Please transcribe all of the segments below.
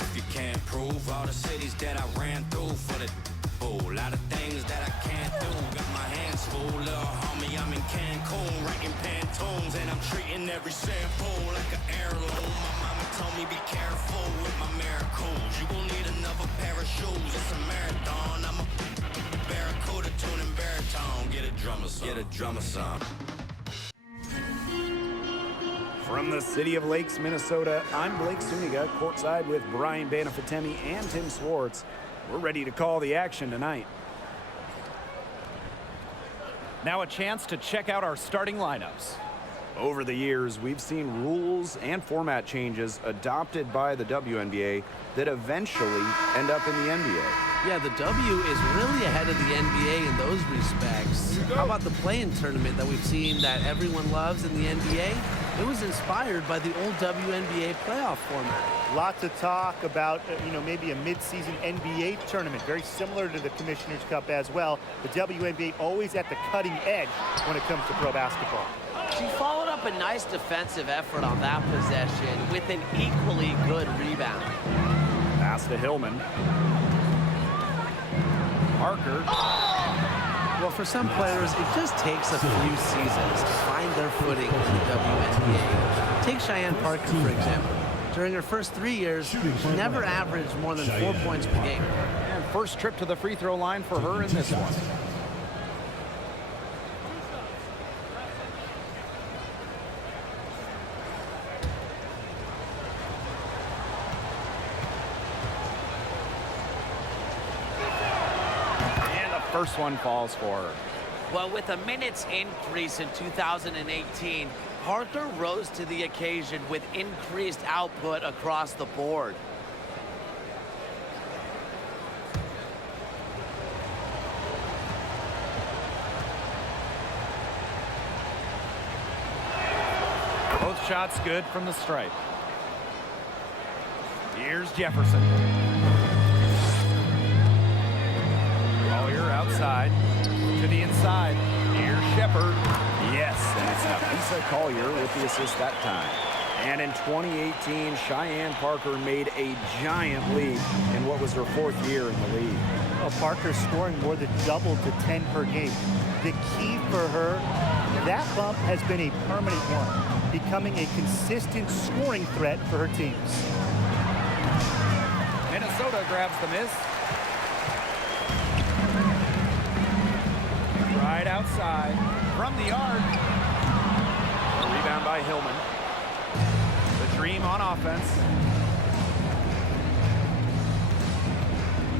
If you can't prove all the cities that I ran through for the a lot of things that I can't do. Got my hands full, little homie. I'm in Cancun, writing Pantones, and I'm treating every sample like an heirloom. My mama told me be careful with my miracles. You gon' need another pair of shoes. It's a marathon. I'm a barracuda tuning baritone. Get a drummer song. Get a drummer song. From the city of Lakes, Minnesota, I'm Blake Suniga, courtside with Brian Banafatemi and Tim Swartz. We're ready to call the action tonight. Now a chance to check out our starting lineups. Over the years, we've seen rules and format changes adopted by the WNBA that eventually end up in the NBA. Yeah, the W is really ahead of the NBA in those respects. How about the play-in tournament that we've seen that everyone loves in the NBA? It was inspired by the old WNBA playoff format. Lots of talk about, maybe a mid-season NBA tournament, very similar to the Commissioner's Cup as well. The WNBA always at the cutting edge when it comes to pro basketball. She followed up a nice defensive effort on that possession with an equally good rebound. Pass to Hillman. Parker. Well, for some players, it just takes a few seasons to find their footing in the WNBA. Take Cheyenne Parker, for example. During her first 3 years, she never averaged more than 4 points per game. And first trip to the free throw line for her in this one. First one falls for her. Well, with a minute's increase in 2018, Parker rose to the occasion with increased output across the board. Both shots good from the stripe. Here's Jefferson. Outside to the inside. Here's Shepard. Yes, and it's Napisa Collier with the assist that time. And in 2018, Cheyenne Parker made a giant leap in what was her 4th year in the league. Well, Parker scoring more than double to 10 per game. The key for her, that bump has been a permanent one, becoming a consistent scoring threat for her teams. Minnesota grabs the miss. Right outside from the arc. A rebound by Hillman. The Dream on offense.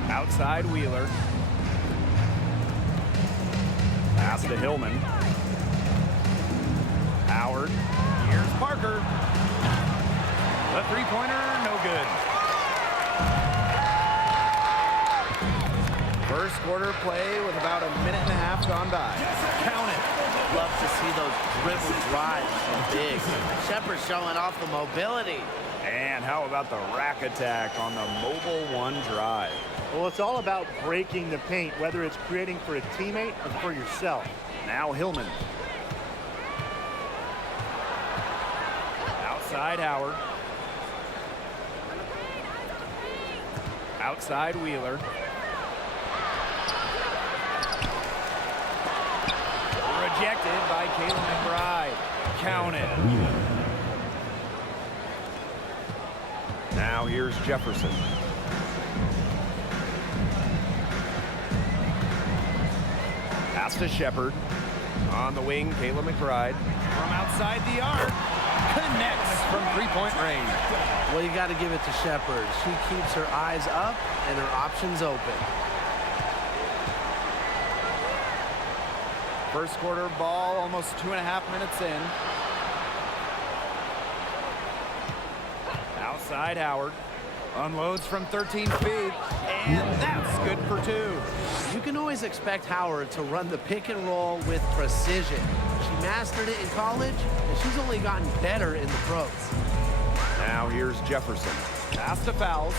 Outside Wheeler. Pass to Hillman. Howard. Here's Parker. The three-pointer, no good. First quarter play with about a minute and a half gone by. Count it. Love to see those dribble drives from big. Shepard showing off the mobility. And how about the rack attack on the mobile one drive? Well, it's all about breaking the paint, whether it's creating for a teammate or for yourself. Now Hillman. Outside Howard. Outside Wheeler. Rejected by Kayla McBride. Count it. Now here's Jefferson. Pass to Shepard. On the wing, Kayla McBride. From outside the arc. Connects from three-point range. Well, you got to give it to Shepard. She keeps her eyes up and her options open. First quarter ball, almost 2.5 minutes in. Outside Howard. Unloads from 13 feet. And that's good for 2. You can always expect Howard to run the pick and roll with precision. She mastered it in college, and she's only gotten better in the pros. Now here's Jefferson. Pass to Fouls.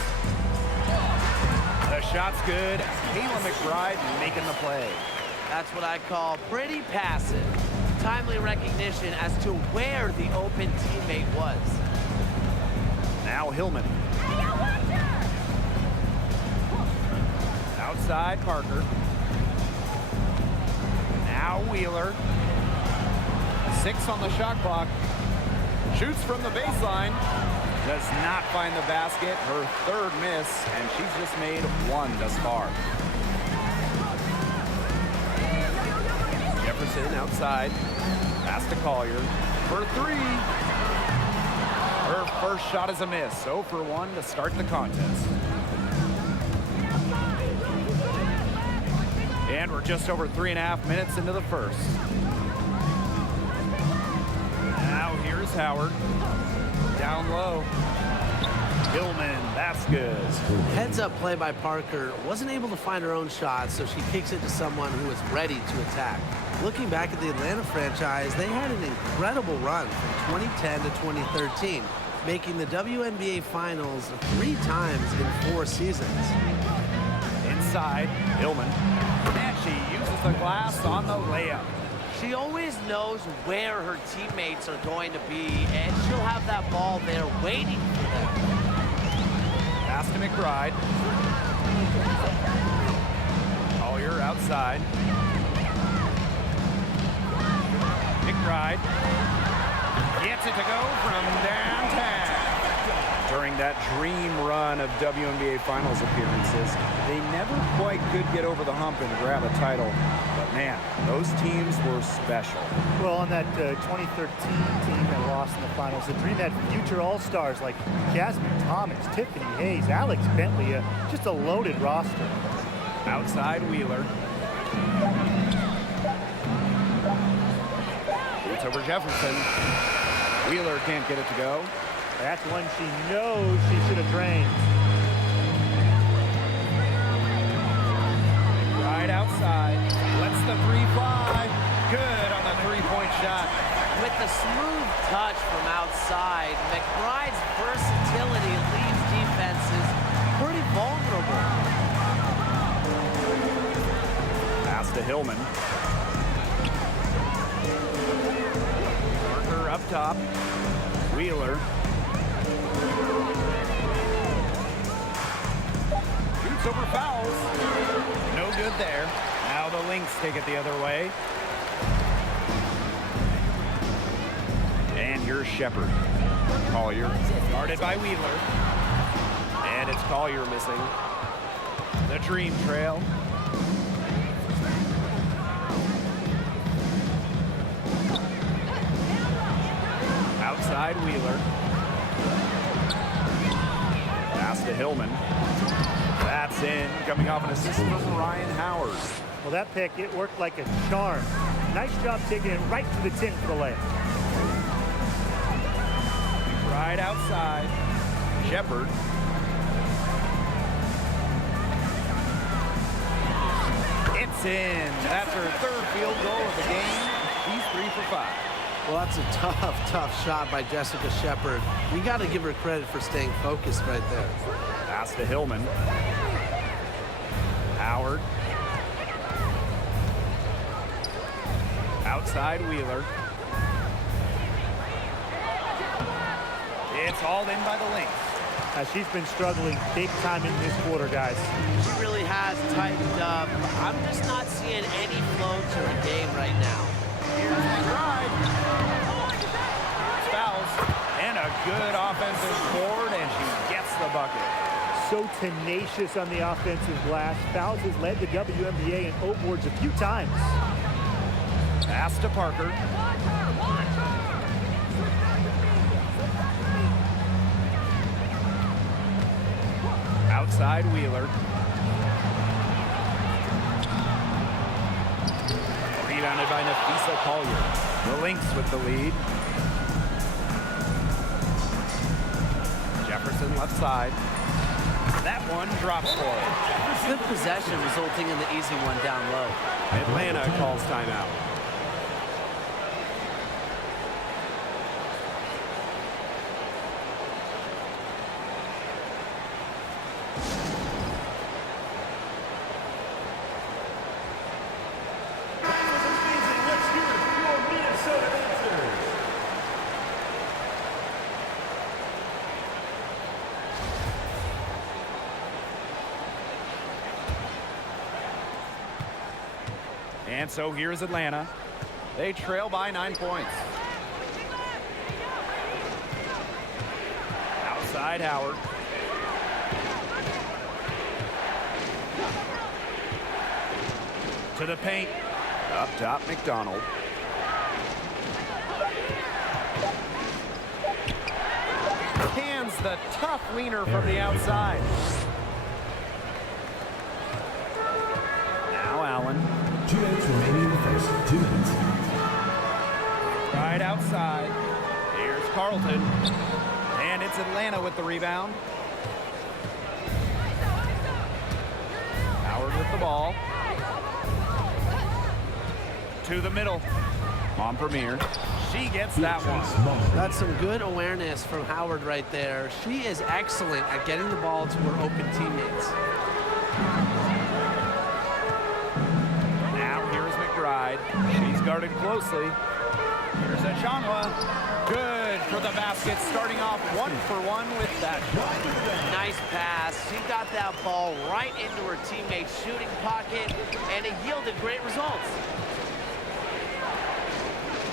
The shot's good. Kayla McBride making the play. That's what I call pretty passive. Timely recognition as to where the open teammate was. Now Hillman. Outside Parker. Now Wheeler. 6 on the shot clock. Shoots from the baseline. Does not find the basket. Her 3rd miss, and she's just made 1 thus far. Jefferson outside. Pass to Collier for 3. Her first shot is a miss. 0 for 1 to start the contest. And we're just over 3.5 minutes into the first. Now here's Howard. Down low. Hillman, that's good. Heads-up play by Parker. Wasn't able to find her own shot, so she kicks it to someone who is ready to attack. Looking back at the Atlanta franchise, they had an incredible run from 2010 to 2013, making the WNBA Finals 3 times in 4 seasons. Inside, Hillman. And she uses the glass on the layup. She always knows where her teammates are going to be, and she'll have that ball there waiting for them. Pass to McBride. Collier outside. McBride gets it to go from downtown. During that dream run of WNBA Finals appearances, they never quite could get over the hump and grab a title. But man, those teams were special. Well, on that 2013 team that lost in the finals, the Dream had future All-Stars like Jasmine Thomas, Tiffany Hayes, Alex Bentley, just a loaded roster. Outside Wheeler. It's over Jefferson. Wheeler can't get it to go. That's one she knows she should have drained. Right outside. Lets the 3 fly. Good on the 3-point shot. With the smooth touch from outside, McBride's versatility leaves defenses pretty vulnerable. Pass to Hillman. Parker up top. Wheeler. Shoots over Fouls. No good there. Now the Lynx take it the other way. And here's Shepard. Collier. Guarded by Wheeler. And it's Collier missing. The Dream trail. Outside Wheeler. Pass to Hillman. That's in, coming off an assist from Ryan Howard. Well, that pick, it worked like a charm. Nice job taking it right to the tin for the layup. Right outside. Shepard. It's in. That's her 3rd field goal of the game. He's 3 for 5. Well, that's a tough shot by Jessica Shepard. You got to give her credit for staying focused right there. Pass to Hillman. Howard. Outside Wheeler. It's hauled in by the Lynx. She's been struggling big time in this quarter, guys. She really has tightened up. I'm just not seeing any flow to her game right now. Here's McBride. Fouls. And a good offensive board, and she gets the bucket. So tenacious on the offensive glass. Fouls has led the WNBA in O boards a few times. Pass to Parker. Outside Wheeler. Rebounded by Nafisa Collier. The Lynx with the lead. Jefferson left side. That one drops for it. Good possession resulting in the easy one down low. Atlanta calls timeout. And so here's Atlanta. They trail by 9 points. Outside Howard. To the paint. Up top, McDonald. Hands the tough leaner from the outside. Now Allen. 2 minutes remaining in the first. 2 minutes. Right outside. Here's Carlton. And it's Atlanta with the rebound. Howard with the ball. To the middle. On Premier. She gets that one. That's some good awareness from Howard right there. She is excellent at getting the ball to her open teammates. Now here's McBride. She's guarded closely. Here's Achanwa. Good for the basket, starting off 1-for-1 with that shot. Nice pass. She got that ball right into her teammate's shooting pocket, and it yielded great results.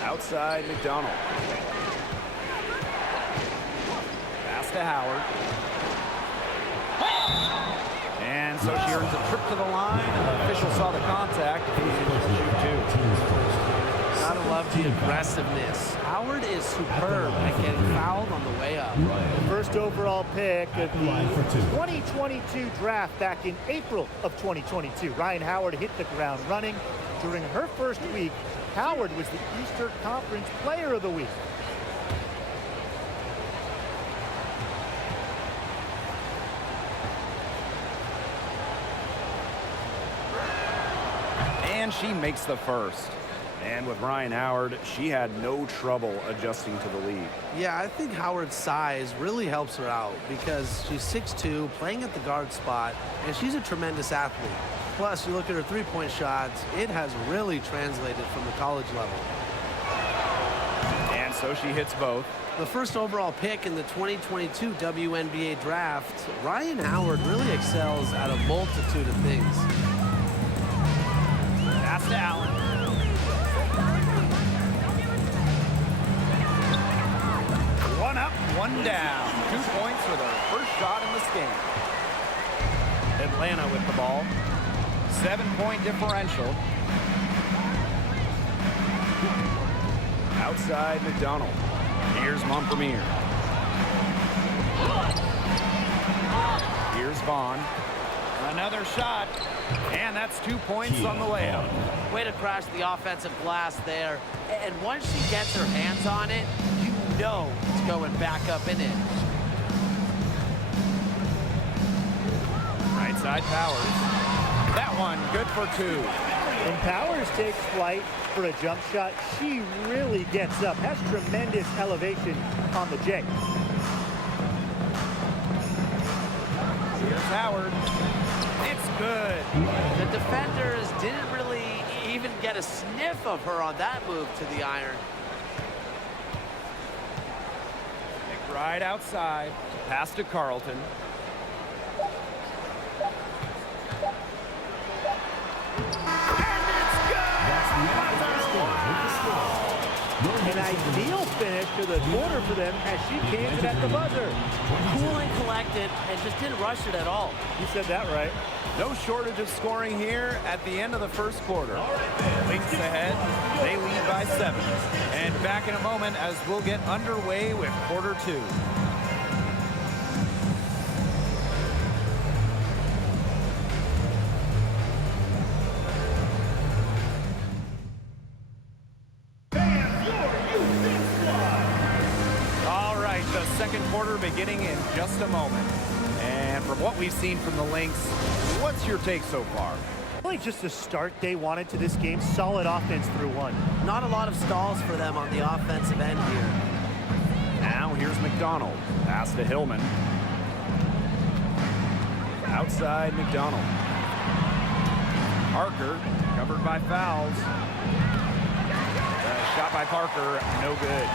Outside McDonald. Pass to Howard. And so she earns a trip to the line. The official saw the contact. Gotta love the aggressiveness. Howard is superb at getting fouled on the way up. First overall pick of the 2022 draft back in April of 2022. Ryan Howard hit the ground running. During her first week, Howard was the Eastern Conference Player of the Week. And she makes the first. And with Ryan Howard, she had no trouble adjusting to the lead. Yeah, I think Howard's size really helps her out because she's 6'2", playing at the guard spot, and she's a tremendous athlete. Plus, you look at her three-point shots, it has really translated from the college level. And so she hits both. The first overall pick in the 2022 WNBA draft, Ryan Howard really excels at a multitude of things. Pass to Allen. One up, one down. 2 points for their first shot in this game. Atlanta with the ball. 7-point differential. Outside McDonald. Here's Montpremier. Here's Vaughn. Another shot. And that's 2 points on the layup. Way to crash the offensive glass there. And once she gets her hands on it, you know it's going back up and in. Right side Powers. That one good for 2. When Powers takes flight for a jump shot, she really gets up, has tremendous elevation on the J. Here's Howard. It's good. The defenders didn't really even get a sniff of her on that move to the iron. Right outside. Pass to Carlton. An ideal finish to the quarter for them as she came to at the buzzer. Cool and collected and just didn't rush it at all. You said that right. No shortage of scoring here at the end of the first quarter. Lynx ahead. They lead by 7. And back in a moment as we'll get underway with quarter 2. Second quarter beginning in just a moment. And from what we've seen from the Lynx, what's your take so far? Really just the start they wanted to this game. Solid offense through one. Not a lot of stalls for them on the offensive end here. Now here's McDonald. Pass to Hillman. Outside McDonald. Parker covered by fouls. Shot by Parker, no good.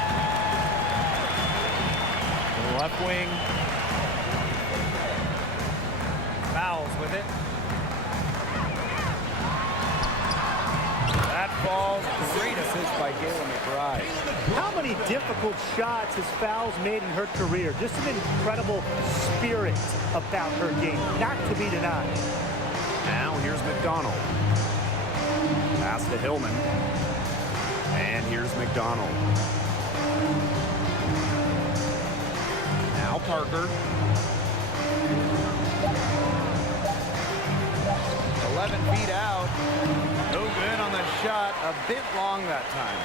Left wing. Fouls with it. Great assist by Kayla McBride. How many difficult shots has Fowles made in her career? Just an incredible spirit about her game, not to be denied. Now here's McDonald. Pass to Hillman. And here's McDonald. Now Parker. 11 feet out. No good on the shot. A bit long that time.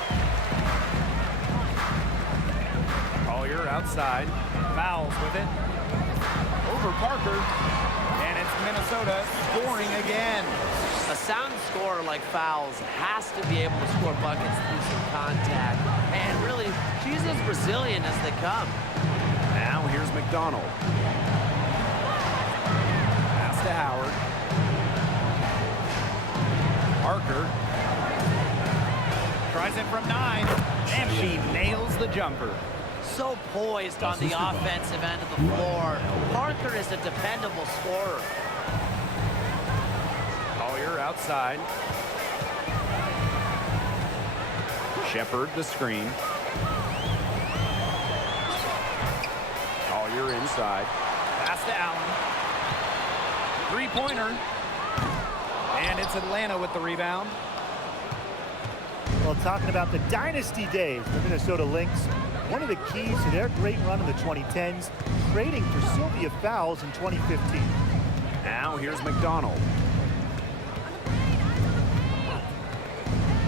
Collier outside. Fouls with it. Over Parker. And it's Minnesota scoring again. A sound scorer like Fowles has to be able to score buckets through some contact. And really, she's as resilient as they come. Now here's McDonald. Pass to Howard. Parker. Tries it from 9. And she nails the jumper. So poised on the offensive end of the floor. Parker is a dependable scorer. Collier outside. Shepard the screen. Collier inside. Pass to Allen. Three-pointer. And it's Atlanta with the rebound. Well, talking about the dynasty days, the Minnesota Lynx, one of the keys to their great run in the 2010s, trading for Sylvia Fowles in 2015. Now here's McDonald.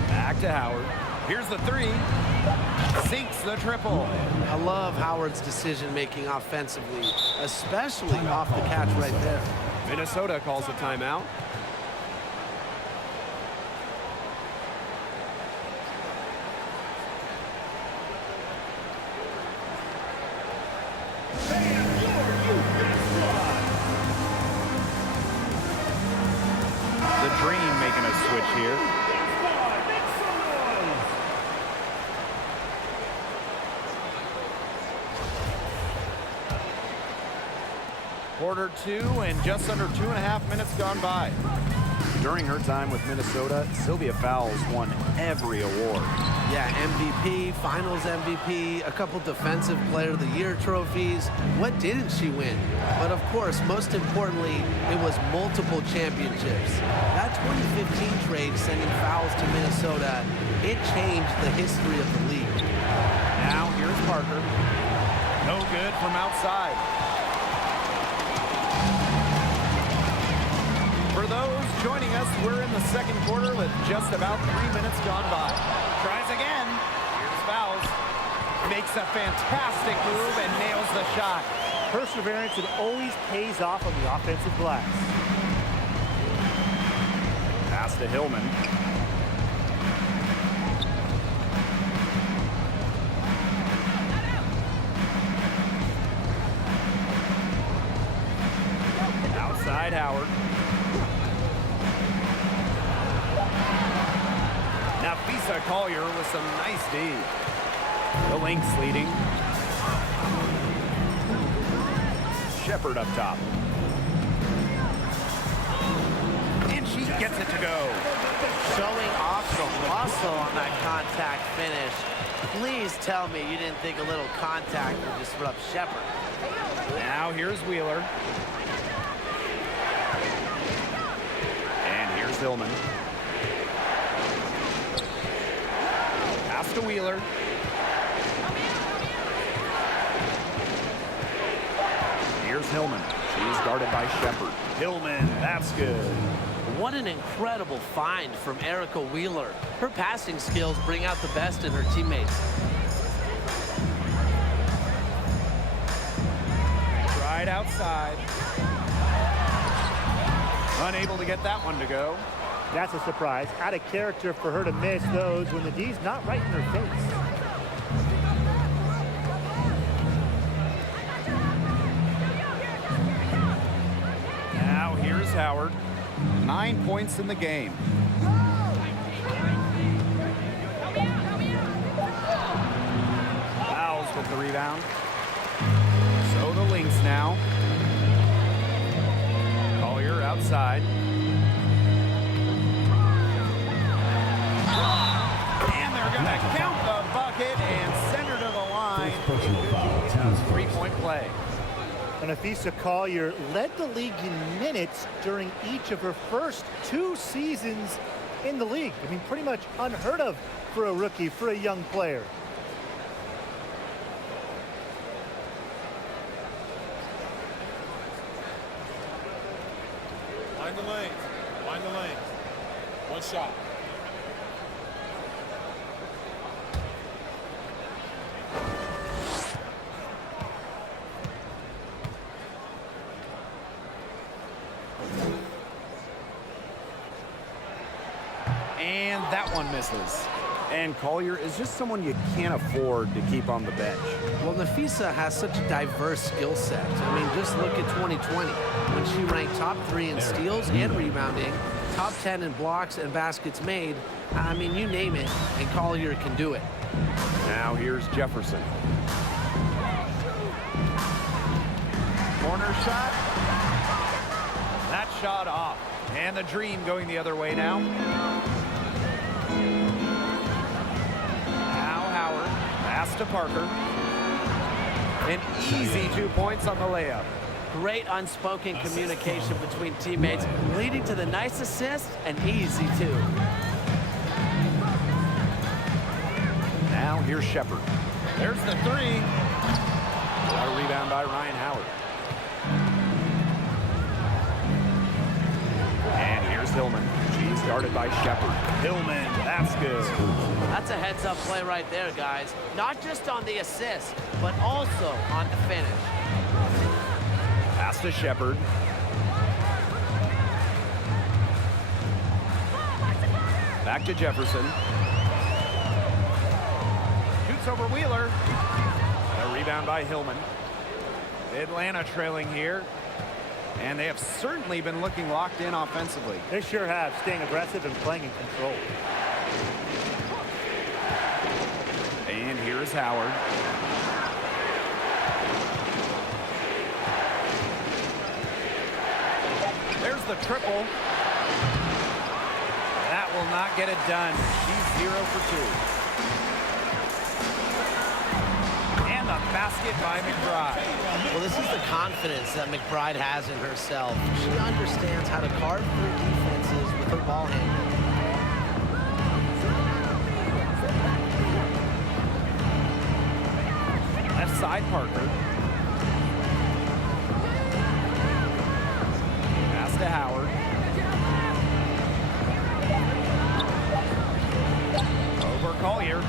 Back to Howard. Here's the 3. Sinks the triple. I love Howard's decision-making offensively, especially off the catch right there. Minnesota calls a timeout. The Dream making a switch here. Quarter 2 and just under 2.5 minutes gone by. During her time with Minnesota, Sylvia Fowles won every award. Yeah, MVP, Finals MVP, a couple Defensive Player of the Year trophies. What didn't she win? But of course, most importantly, it was multiple championships. That 2015 trade sending Fowles to Minnesota, it changed the history of the league. Now here's Parker. No good from outside. For those joining us, we're in the second quarter with just about 3 minutes gone by. Tries again. Here's Fowles. Makes a fantastic move and nails the shot. Perseverance, it always pays off on the offensive glass. Pass to Hillman. Outside Howard. Nafisa Collier with some nice D. The Lynx leading. Shepard up top. And she gets it to go. Showing off some muscle on that contact finish. Please tell me you didn't think a little contact would disrupt Shepard. Now here's Wheeler. And here's Hillman. Pass to Wheeler. Here's Hillman. She's guarded by Shepard. Hillman, that's good. What an incredible find from Erica Wheeler. Her passing skills bring out the best in her teammates. Right outside. Unable to get that one to go. That's a surprise. Out of character for her to miss those when the D's not right in her face. Now here's Howard. 9 points in the game. Fouls with the rebound. So the Lynx now. Collier outside. gonna count the bucket and send her to the line. Personal foul, team's first. Three-point play. And Afisa Collier led the league in minutes during each of her first 2 seasons in the league. I mean, pretty much unheard of for a rookie, for a young player. Find the lane. Find the lane. One shot. And that one misses. And Collier is just someone you can't afford to keep on the bench. Well, Nafisa has such a diverse skill set. I mean, just look at 2020 when she ranked top 3 in steals and rebounding, top 10 in blocks and baskets made. I mean, you name it, and Collier can do it. Now here's Jefferson. Corner shot. That shot off. And the Dream going the other way now. Now Howard. Pass to Parker. An easy 2 points on the layup. Great unspoken communication between teammates, leading to the nice assist and easy, too. Now here's Shepard. There's the 3. A rebound by Ryan Howard. And here's Hillman. She's guarded by Shepard. Hillman, that's good. That's a heads-up play right there, guys. Not just on the assist, but also on the finish. Pass to Shepard. Back to Jefferson. Shoots over Wheeler. A rebound by Hillman. Atlanta trailing here. And they have certainly been looking locked in offensively. They sure have, staying aggressive and playing in control. And here's Howard. There's the triple. That will not get it done. She's 0 for 2. And the basket by McBride. Well, this is the confidence that McBride has in herself. She understands how to carve through defenses with her ball handling. Left side, Parker. Pass to Howard. Over Collier.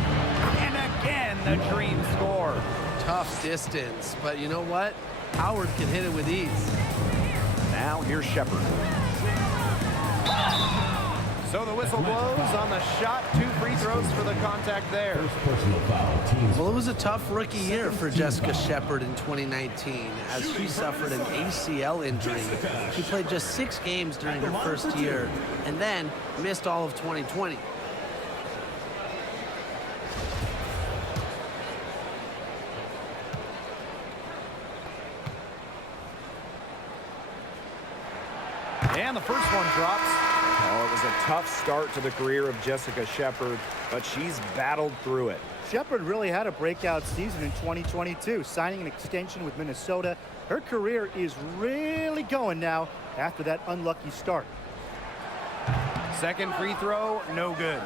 And again, the Dream score. Tough distance, but you know what? Howard can hit it with ease. Now here's Shepard. So the whistle blows on the shot. 2 free throws for the contact there. First personal foul, team's Well, it was a tough rookie year for Jessica Shepard in 2019 as she suffered an ACL injury. She played just 6 games during her first year and then missed all of 2020. And the first one drops. Oh, it was a tough start to the career of Jessica Shepard, but she's battled through it. Shepard really had a breakout season in 2022, signing an extension with Minnesota. Her career is really going now after that unlucky start. Second free throw, no good.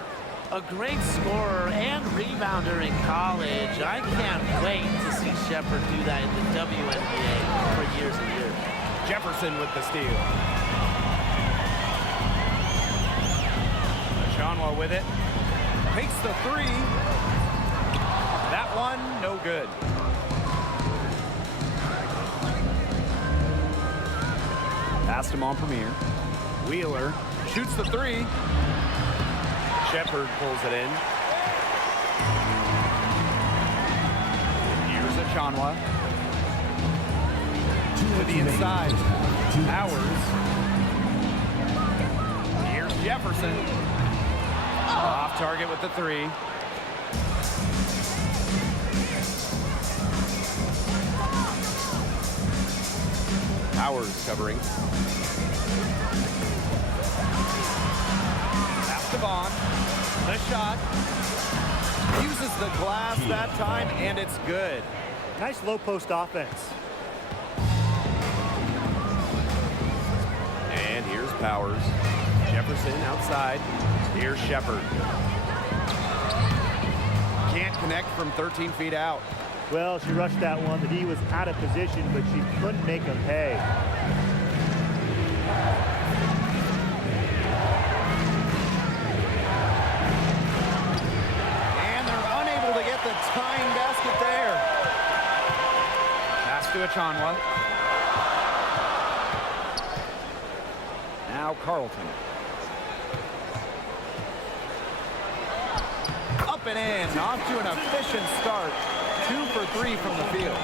A great scorer and rebounder in college. I can't wait to see Shepard do that in the WNBA for years and years. Jefferson with the steal. Shanwa with it. Takes the 3. That one, no good. Pass to Montpremier. Wheeler shoots the 3. Shepard pulls it in. Here's a Shanwa. To the inside. Powers. Here's Jefferson. Off target with the 3. Powers covering. Pass to Vaughn. The shot. Uses the glass that time, and it's good. Nice low post offense. And here's Powers. Jefferson outside. Here's Shepard. Can't connect from 13 feet out. Well, she rushed that one. The D was out of position, but she couldn't make him pay. And they're unable to get the tying basket there. Pass to Achanwa. Now Carlton. Up and in. Off to an efficient start. 2 for 3 from the field.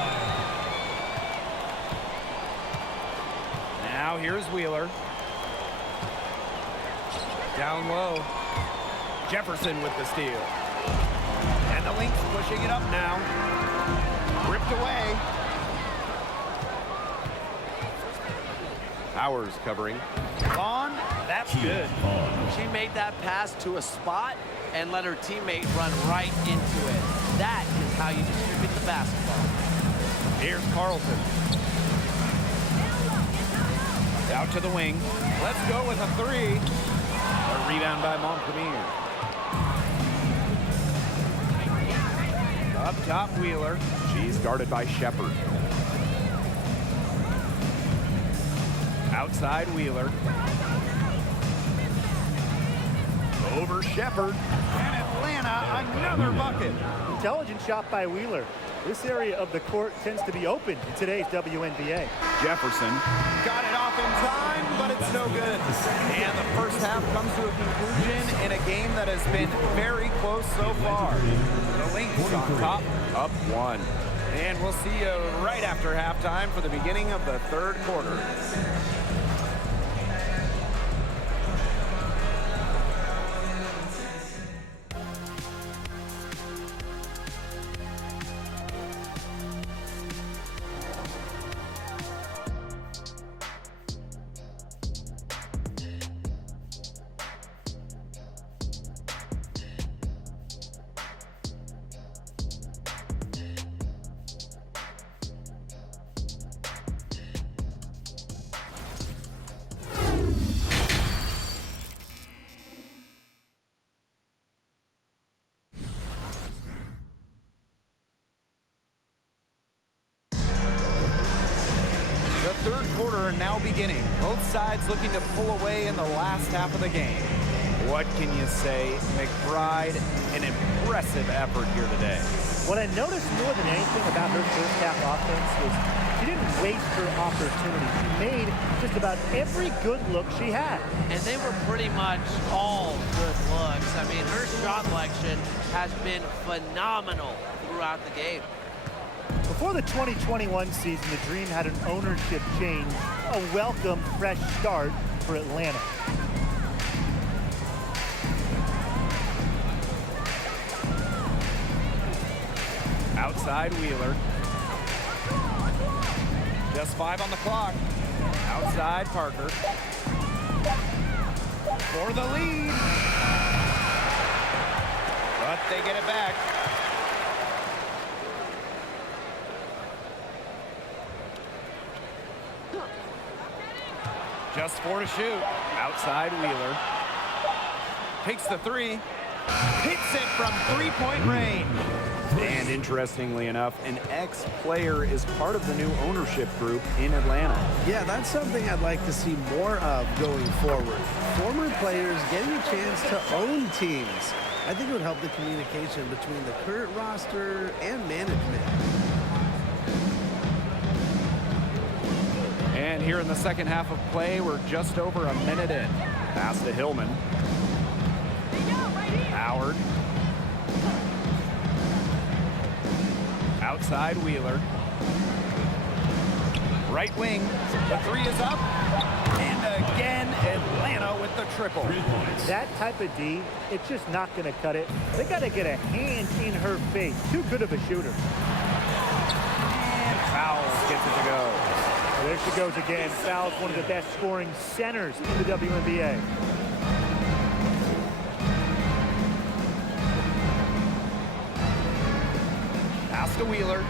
Now here's Wheeler. Down low. Jefferson with the steal. And the Lynx pushing it up now. Ripped away. Powers covering. On. That's good. She made that pass to a spot and let her teammate run right into it. That is how you distribute the basketball. Here's Carlton. Out to the wing. Let's go with a 3. A rebound by Montpellier. Up top, Wheeler. She's guarded by Shepard. Outside, Wheeler. Over Shepard. And Atlanta, another bucket. Intelligent shot by Wheeler. This area of the court tends to be open in today's WNBA. Jefferson. Got it off in time, but it's no good. And the first half comes to a conclusion in a game that has been very close so far. The Lynx on top, Up 1. and we'll see you right after halftime for the beginning of the third quarter. Third quarter now beginning. Both sides looking to pull away in the last half of the game. What can you say? McBride, an impressive effort here today. What I noticed more than anything about her first half offense was she didn't waste her opportunity. She made just about every good look she had. And they were pretty much all good looks. I mean, her shot selection has been phenomenal throughout the game. Before the 2021 season, the Dream had an ownership change, a welcome fresh start for Atlanta. Outside Wheeler. Just 5 on the clock. Outside Parker. For the lead. But they get it back. Just 4 to shoot. Outside Wheeler. Takes the 3. Hits it from 3-point range. And interestingly enough, an ex-player is part of the new ownership group in Atlanta. Yeah, that's something I'd like to see more of going forward. Former players getting a chance to own teams. I think it would help the communication between the current roster and management. And here in the second half of play, we're just over a minute in. Pass to Hillman. Howard. Outside Wheeler. Right wing. The 3 is up. And again, Atlanta with the triple. That type of D, it's just not going to cut it. They got to get a hand in her face. Too good of a shooter. And Fowles gets it to go. Well, there she goes again. Fowles, one of the best scoring centers in the WNBA. to Wheeler.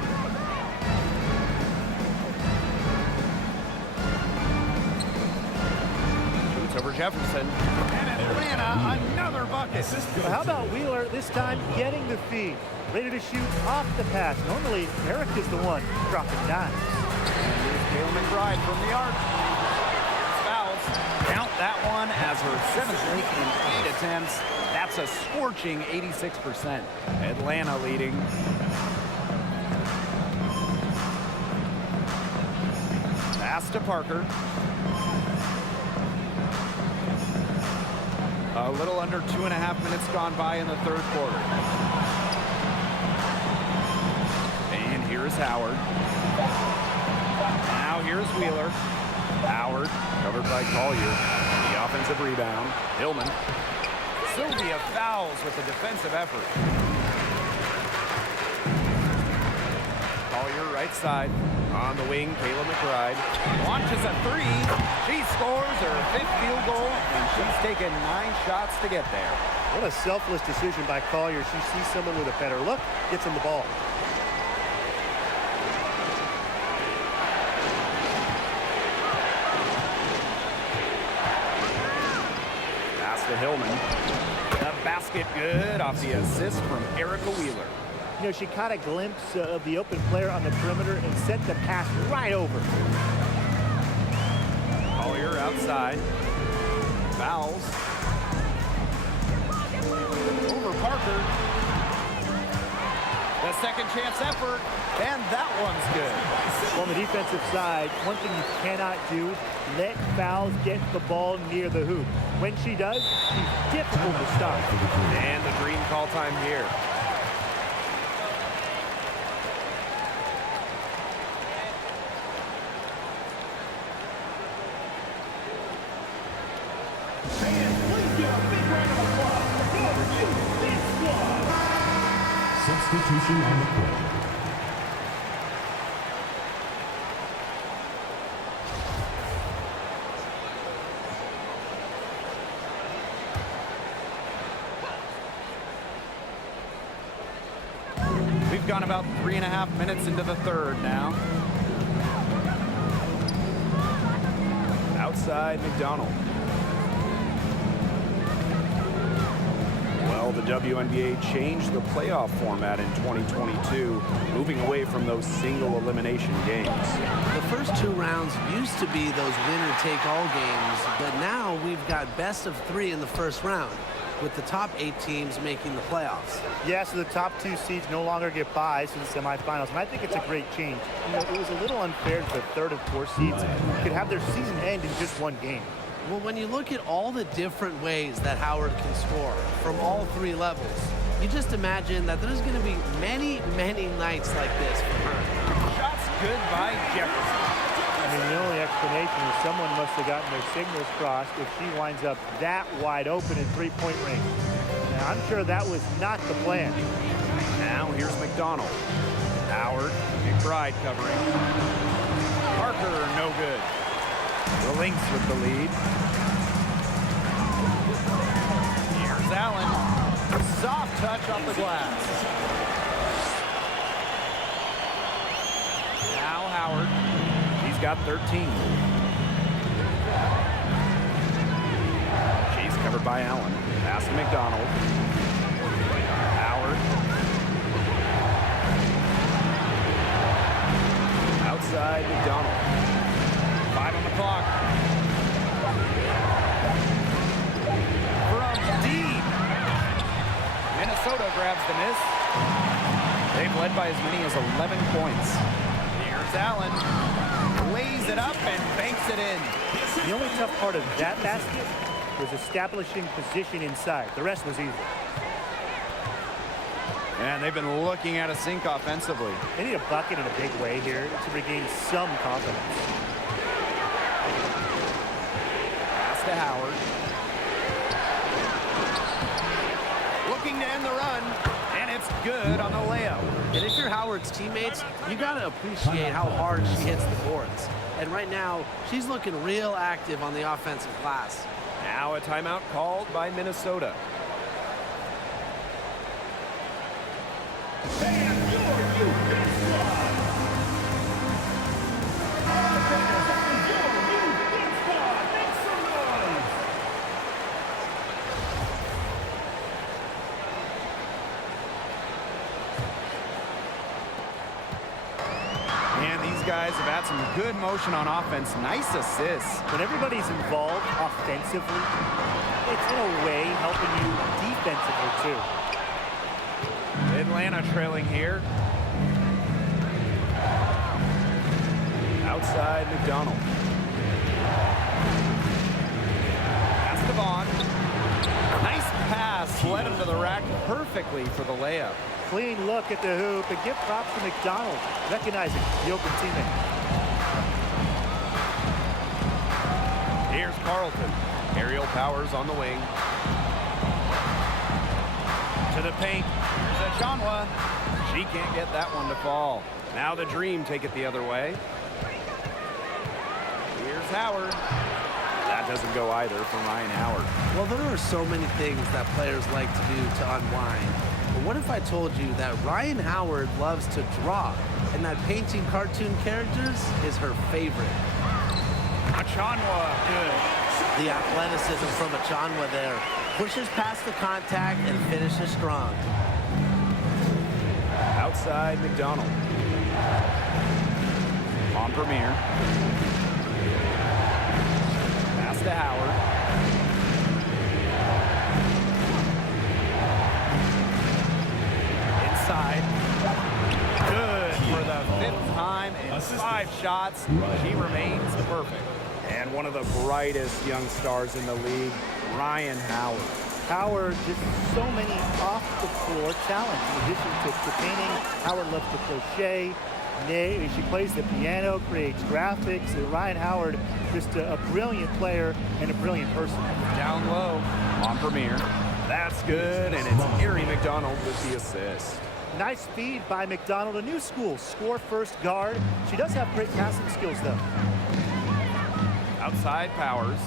Shoots over Jefferson. And Atlanta, another bucket. Well, how about Wheeler this time getting the feed? Ready to shoot off the pass. Normally, Eric is the one dropping dimes. Here's Kayla McBride from the arc. Fouls. Count that one as her 7th break in 8 attempts. That's a scorching 86%. Atlanta leading. Pass to Parker. A little under 2.5 minutes gone by in the third quarter. And here's Howard. Now here's Wheeler. Howard, covered by Collier. The offensive rebound. Hillman. Sylvia fouls with a defensive effort. Collier right side. On the wing, Kayla McBride. Launches a three. She scores her 5th field goal, and she's taken 9 shots to get there. What a selfless decision by Collier. She sees someone with a better look, gets him the ball. Pass to Hillman. The basket good off the assist from Erica Wheeler. You know, she caught a glimpse of the open player on the perimeter and sent the pass right over. Collier outside. Fouls. Over Parker. The second chance effort, and that one's good. On the defensive side, one thing you cannot do, let fouls get the ball near the hoop. When she does, she's difficult to stop. And the green call time here. Substitution on the court. We've gone about 3.5 minutes into the third now. Outside McDonald. Well, the WNBA changed the playoff format in 2022, moving away from those single elimination games. The first 2 rounds used to be those winner-take-all games, but now we've got best of 3 in the first round, with the top 8 teams making the playoffs. Yeah, so the top 2 seeds no longer get buys in the semifinals, and I think it's a great change. You know, it was a little unfair to the 3rd and 4th seeds could have their season end in just 1 game. Well, when you look at all the different ways that Howard can score from all 3 levels, you just imagine that there's going to be many, many nights like this for her. Shots good by Jefferson. I mean, the only explanation is someone must have gotten their signals crossed if she winds up that wide open in 3-point range. Now, I'm sure that was not the plan. Now here's McDonald. Howard, McBride covering. Parker, no good. The Lynx with the lead. Here's Allen. Soft touch off the glass. Now Howard. He's got 13. She's covered by Allen. Pass to McDonald. Howard. Outside McDonald. 5 on the clock. From deep. Minnesota grabs the miss. They've led by as many as 11 points. Here's Allen. Lays it up and banks it in. The only tough part of that basket was establishing position inside. The rest was easy. And they've been looking at a sink offensively. They need a bucket in a big way here to regain some confidence. Pass to Howard. Looking to end the run, and it's good on the layup. And if you're Howard's teammates, you got to appreciate how hard she hits the boards. And right now, she's looking real active on the offensive glass. Now a timeout called by Minnesota. And your guys have had some good motion on offense. Nice assists. When everybody's involved offensively, it's in a way helping you defensively too. Atlanta trailing here. Outside McDonald. Pass to Vaughn. Nice pass. Led him to the rack perfectly for the layup. Clean look at the hoop, and give props to McDonald, recognizing the open teammate. Here's Carlton. Aerial powers on the wing. To the paint. Here's Achanwa. She can't get that one to fall. Now the Dream take it the other way. Here's Howard. That doesn't go either for Ryan Howard. Well, there are so many things that players like to do to unwind. But what if I told you that Ryan Howard loves to draw and that painting cartoon characters is her favorite? Achanwa, good. The athleticism from Achanwa there. Pushes past the contact and finishes strong. Outside McDonald. On Premier. Pass to Howard. Inside. Good for the 5th time in 5 shots. She remains perfect. And one of the brightest young stars in the league, Ryan Howard. Howard, just so many off-the-floor talents. In addition to painting, Howard loves to crochet. She plays the piano, creates graphics. And Ryan Howard, just a brilliant player and a brilliant person. Down low. On Premier. That's good, and it's Erie McDonald with the assist. Nice feed by McDonald, a new school, score-first guard. She does have great passing skills, though. Outside Powers.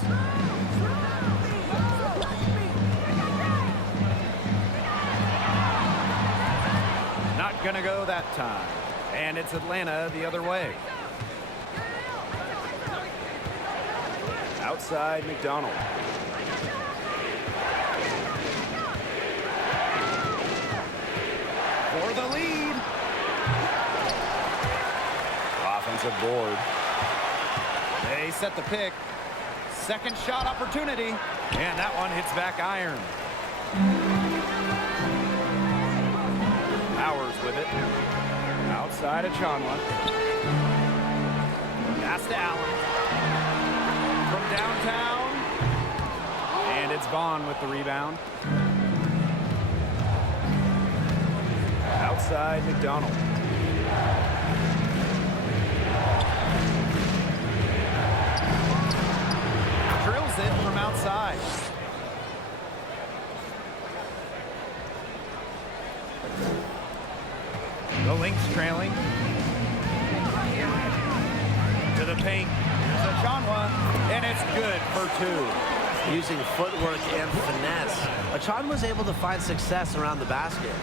Not gonna go that time. And it's Atlanta the other way. Outside McDonald. For the lead. Offensive board. They set the pick. Second shot opportunity. And that one hits back iron. Powers with it. Outside of Achanwa. Pass to Allen. From downtown. And it's Vaughn with the rebound. Outside McDonald. Drills it from outside. The Lynx trailing. To the paint. Here's Achanwa. And it's good for 2. Using footwork and finesse, Achanwa was able to find success around the basket.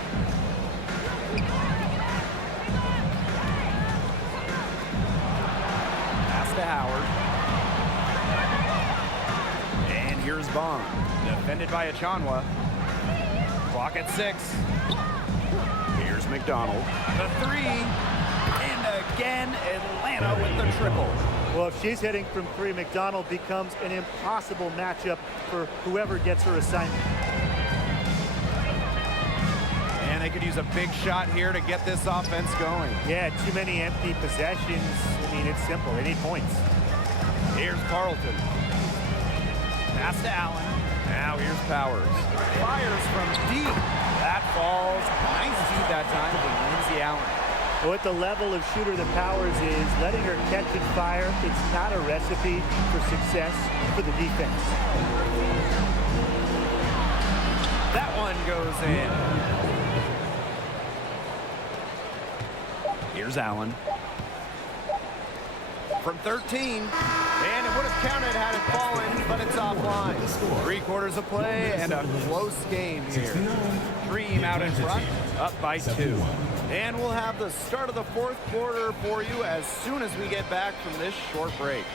Pass to Howard. And here's Bond. Defended by Achanwa. Clock at 6. Here's McDonald. The 3. And again, Atlanta with the triple. Well, if she's hitting from 3, McDonald becomes an impossible matchup for whoever gets her assignment. And they could use a big shot here to get this offense going. Yeah, too many empty possessions. I mean, it's simple. They need points. Here's Carlton. Pass to Allen. Now here's Powers. Fires from deep. That falls. Nice feed that time from Lindsay Allen. Well, at the level of shooter that Powers is, letting her catch and fire, it's not a recipe for success for the defense. That one goes in. Here's Allen. From 13. And it would have counted had it fallen, but it's offline. 3/4 of play and a close game here. Dream out in front, up by 2. And we'll have the start of the 4th quarter for you as soon as we get back from this short break.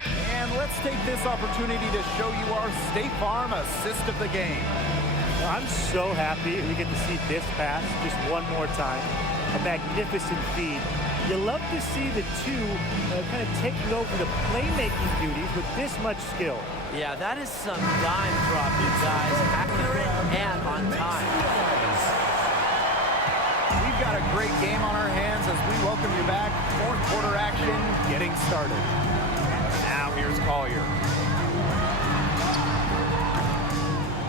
And let's take this opportunity to show you our State Farm assist of the game. I'm so happy we get to see this pass just one more time. A magnificent feed. You love to see the two kind of taking over the playmaking duties with this much skill. Yeah, that is some dime dropping, guys. Accurate and on time. We've got a great game on our hands as we welcome you back. Fourth quarter action getting started. Now here's Collier.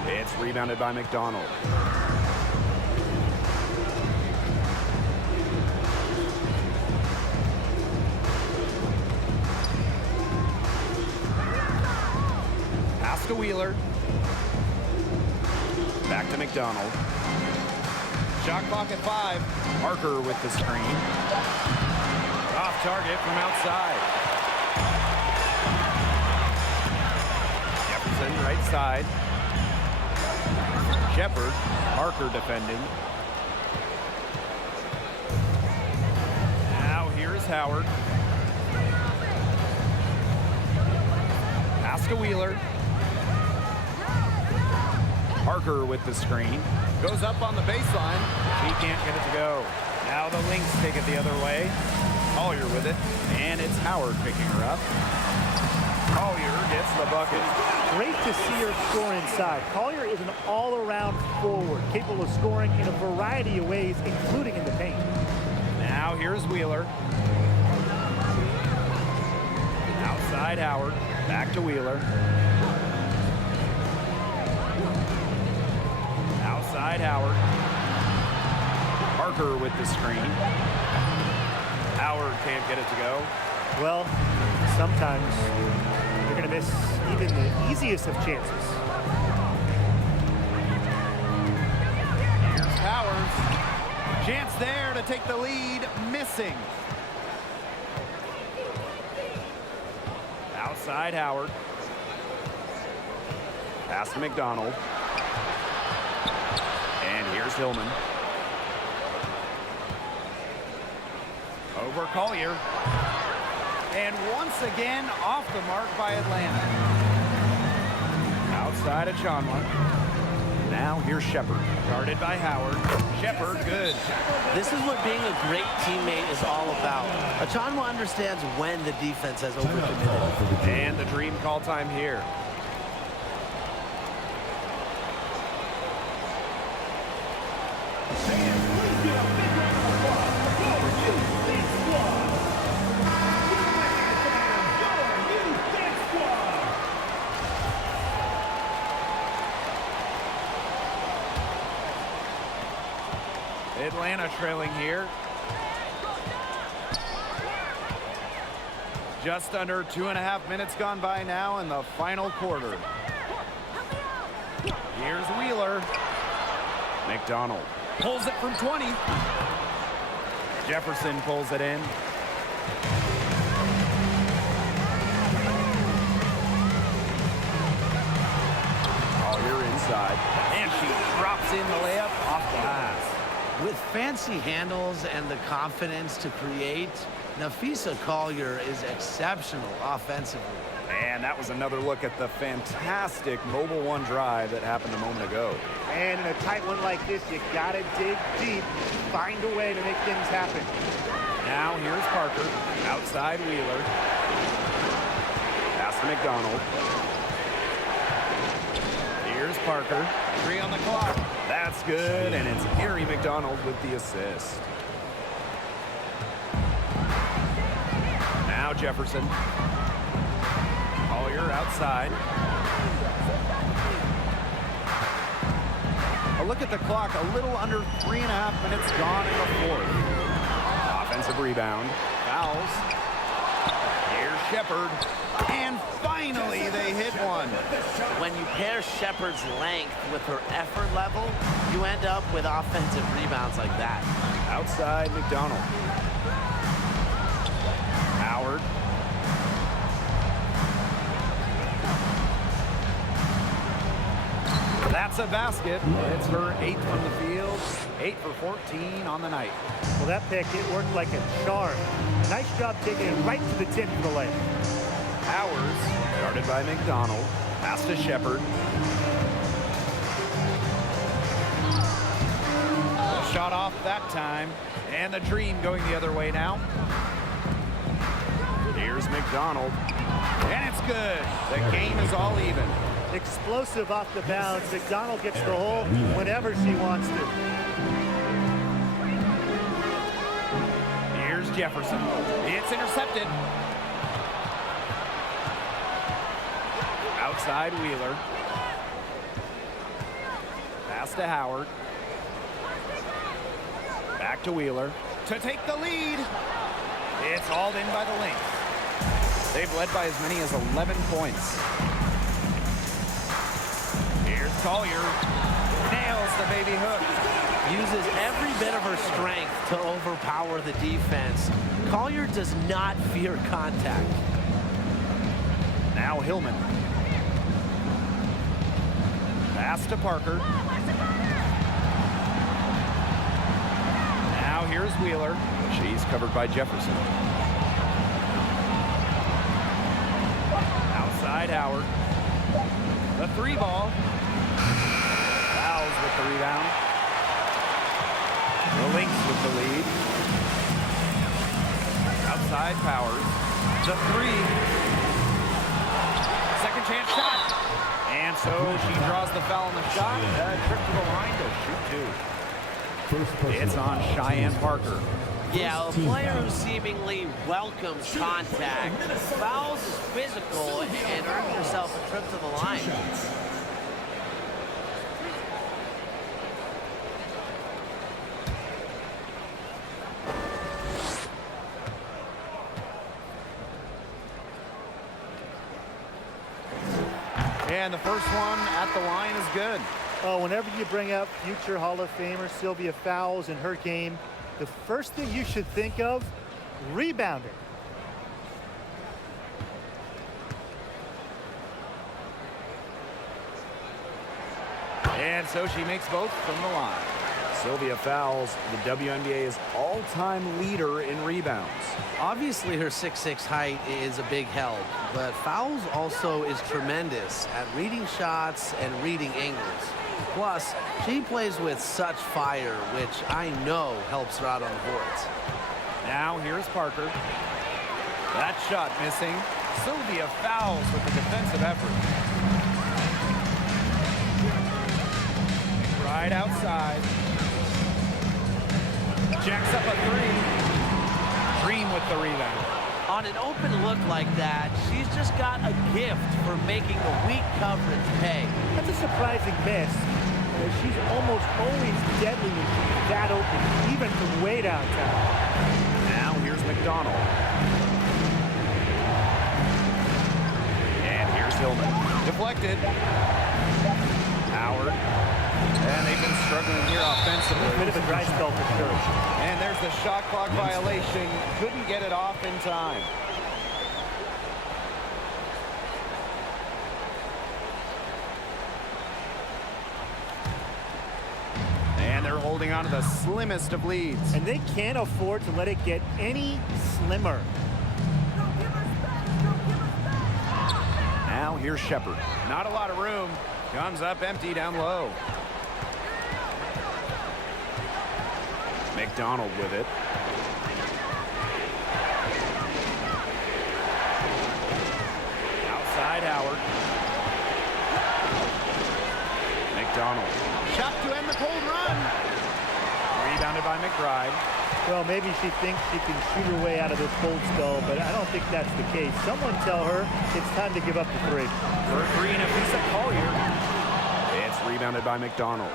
It's rebounded by McDonald. Pass to Wheeler. Back to McDonald. Shot clock at 5. Parker with the screen. Off target from outside. Jefferson right side. Shepard. Parker defending. Now here's Howard. Pass to Wheeler. Parker with the screen. Goes up on the baseline. He can't get it to go. Now the Lynx take it the other way. Collier with it. And it's Howard picking her up. Collier gets the bucket. Great to see her score inside. Collier is an all-around forward, capable of scoring in a variety of ways, including in the paint. Now here's Wheeler. Outside Howard. Back to Wheeler. Outside Howard. Parker with the screen. Howard can't get it to go. Well, sometimes you're going to miss even the easiest of chances. Here's Powers. Chance there to take the lead. Missing. Outside Howard. Pass to McDonald. And here's Hillman. Over Collier. And once again off the mark by Atlanta. Outside of Chandler. Now here's Shepard. Guarded by Howard. Shepard, good. This is what being a great teammate is all about. Achanwa understands when the defense has overcommitted. And the dream call time here. Atlanta trailing here. Just under 2.5 minutes gone by now in the final quarter. Here's Wheeler. McDonald. Pulls it from 20. Jefferson pulls it in. Collier inside. And she drops in the layup off the glass. With fancy handles and the confidence to create, Nafisa Collier is exceptional offensively. And that was another look at the fantastic mobile one drive that happened a moment ago. And in a tight one like this, you gotta dig deep, find a way to make things happen. Now here's Parker. Outside Wheeler. Pass to McDonald. Here's Parker. 3 on the clock. That's good, and it's Gary McDonald with the assist. Now Jefferson. Collier outside. A look at the clock, a little under 3.5 minutes gone in the fourth. Offensive rebound. Fouls. Here's Shepard. And finally they hit one. When you pair Shepard's length with her effort level, you end up with offensive rebounds like that. Outside McDonald. Howard. That's a basket. It's her 8th from the field. 8 for 14 on the night. Well, that pick, it worked like a charm. Nice job taking it right to the 10 for the layup. Powers, Guarded by McDonald. Pass to Shepard. shot off that time. And the dream going the other way now. Here's McDonald. And it's good. The game is all even. Explosive off the bounce. McDonald gets the hole whenever she wants to. Here's Jefferson. It's intercepted. Outside Wheeler. Pass to Howard. Back to Wheeler to take the lead. It's hauled in by the Lynx. They've led by as many as 11 points. Here's Collier. Nails the baby hook. Uses every bit of her strength to overpower the defense. Collier does not fear contact. Now Hillman. Pass to Parker. Now here's Wheeler. She's covered by Jefferson. Outside Howard. The 3 ball. Fouls with the rebound. The Lynx with the lead. Outside Powers. The 3. Second chance shot. And so she draws the foul on the shot. Trip to the line to shoot 2. It's on Cheyenne Parker. Yeah, a player who seemingly welcomes contact, fouls is physical, and earns herself a trip to the line. And the first one at the line is good. Oh, whenever you bring up future Hall of Famer Sylvia Fowles in her game, the first thing you should think of, rebounding. And so she makes both from the line. Sylvia Fowles, the WNBA's all-time leader in rebounds. Obviously, her 6'6" height is a big help, but Fowles also is tremendous at reading shots and reading angles. Plus, she plays with such fire, which I know helps her out on the boards. Now here's Parker. That shot missing. Sylvia Fowles with the defensive effort. Right outside. Jacks up a 3. Dream with the rebound. On an open look like that, she's just got a gift for making the weak coverage pay. That's a surprising miss. She's almost always deadly when she's that open, even from way downtown. Now here's McDonald. And here's Hillman. Deflected. Howard. And they've been struggling here offensively. Bit of a dry spell for sure. And there's the shot clock violation. Couldn't get it off in time. And they're holding on to the slimmest of leads. And they can't afford to let it get any slimmer. Now here's Shepard. Not a lot of room. Comes up empty down low. McDonald with it. Outside Howard. McDonald. Shot to end the cold run. Rebounded by McBride. Well, maybe she thinks she can shoot her way out of this cold spell, but I don't think that's the case. Someone tell her it's time to give up the 3. For a 3 and a piece of Collier. It's rebounded by McDonald.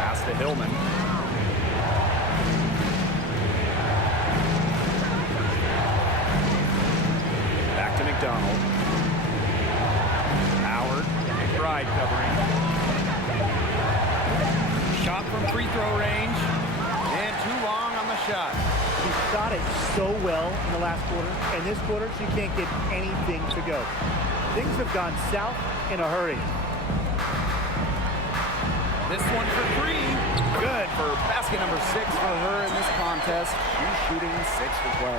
Pass to Hillman. Back to McDonald. Howard. McBride covering. Shot from free throw range. And too long on the shot. She shot it so well in the last quarter, and this quarter she can't get anything to go. Things have gone south in a hurry. This one for 3. Good for basket number 6 for her in this contest. She's shooting 6 for 12.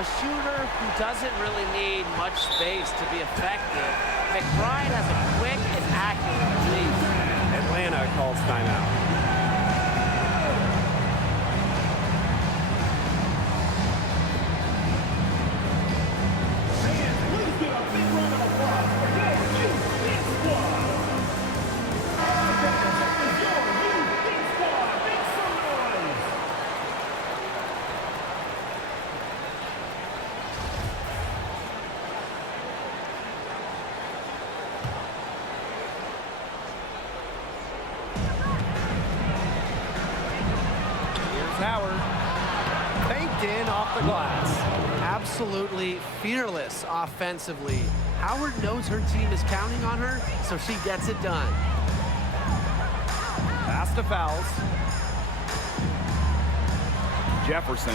A shooter who doesn't really need much space to be effective McBride has a quick and accurate release. Atlanta calls timeout. Howard, baked in off the glass. Absolutely fearless offensively. Howard knows her team is counting on her, so she gets it done. Pass to Fowles. Jefferson.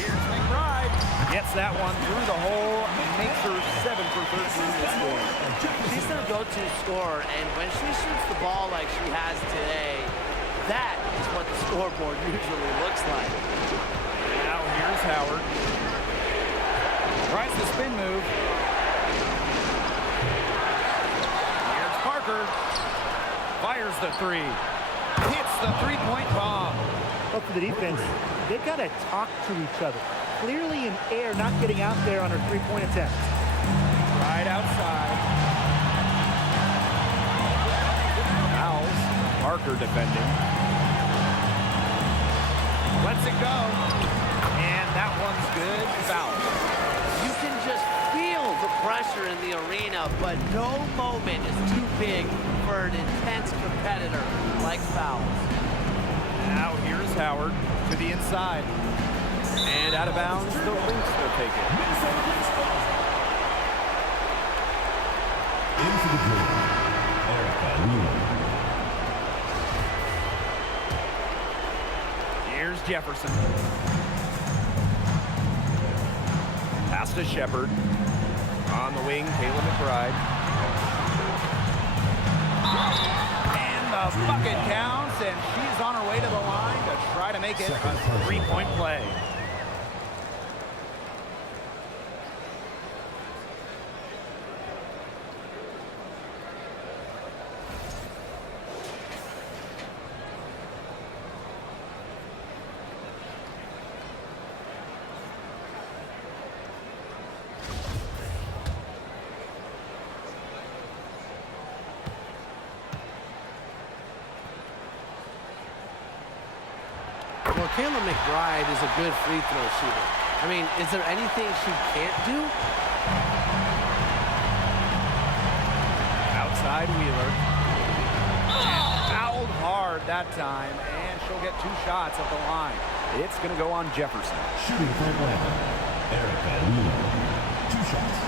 Here's McBride. Gets that one through the hole and makes her 7 for 13 this game. She's their go-to scorer, and when she shoots the ball like she has today, that is what the scoreboard usually looks like. Now here's Howard. Tries the spin move. Here's Parker. Fires the three. Hits the three-point bomb. But for the defense, they got to talk to each other. Clearly in air, not getting out there on her three-point attempt. Right outside. Fouls. Parker defending. Lets it go. And that one's good. Foul. You can just feel the pressure in the arena, but no moment is too big for an intense competitor like Fowles. Now here's Howard to the inside. And out of bounds, the Lynx will take it. Into the drill, Erica Wheeler. Here's Jefferson. Pass to Shepard. On the wing, Kayla McBride. And the bucket counts, and she's on her way to the line to try to make it a three-point play. Well, Kayla McBride is a good free throw shooter. I mean, is there anything she can't do? Outside Wheeler. And fouled hard that time, and she'll get 2 shots at the line. It's going to go on Jefferson. Shooting for Atlanta, Erica Wheeler. 2 shots.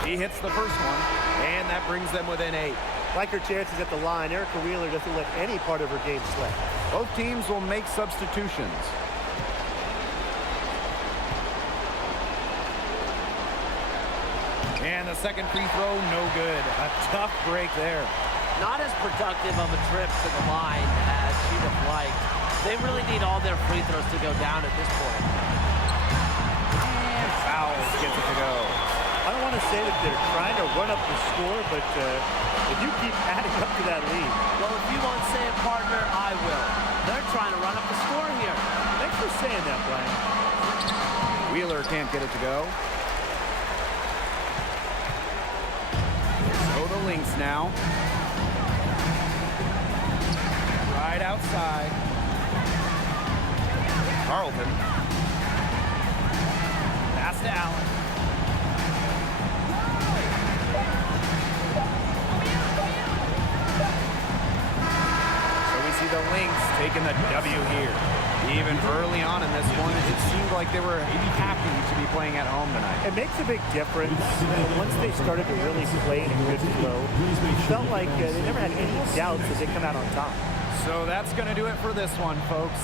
He hits the first one, and that brings them within 8. Like her chances at the line, Erica Wheeler doesn't let any part of her game slip. Both teams will make substitutions. And the second free throw, no good. A tough break there. Not as productive of a trip to the line as she'd have liked. They really need all their free throws to go down at this point. And Fowles gets it to go. I don't want to say that they're trying to run up the score, but if you keep adding up to that lead. Well, if you won't say it, partner, I will. They're trying to run up the score here. Thanks for saying that, Brian. Wheeler can't get it to go. So the Lynx now. Right outside. Carlton. Pass to Allen. See the Lynx taking the W here. Even early on in this one, it seemed like they were happy to be playing at home tonight. It makes a big difference once they started to really play in a good flow. It felt like they never had any doubts that they come out on top. So that's going to do it for this one, folks.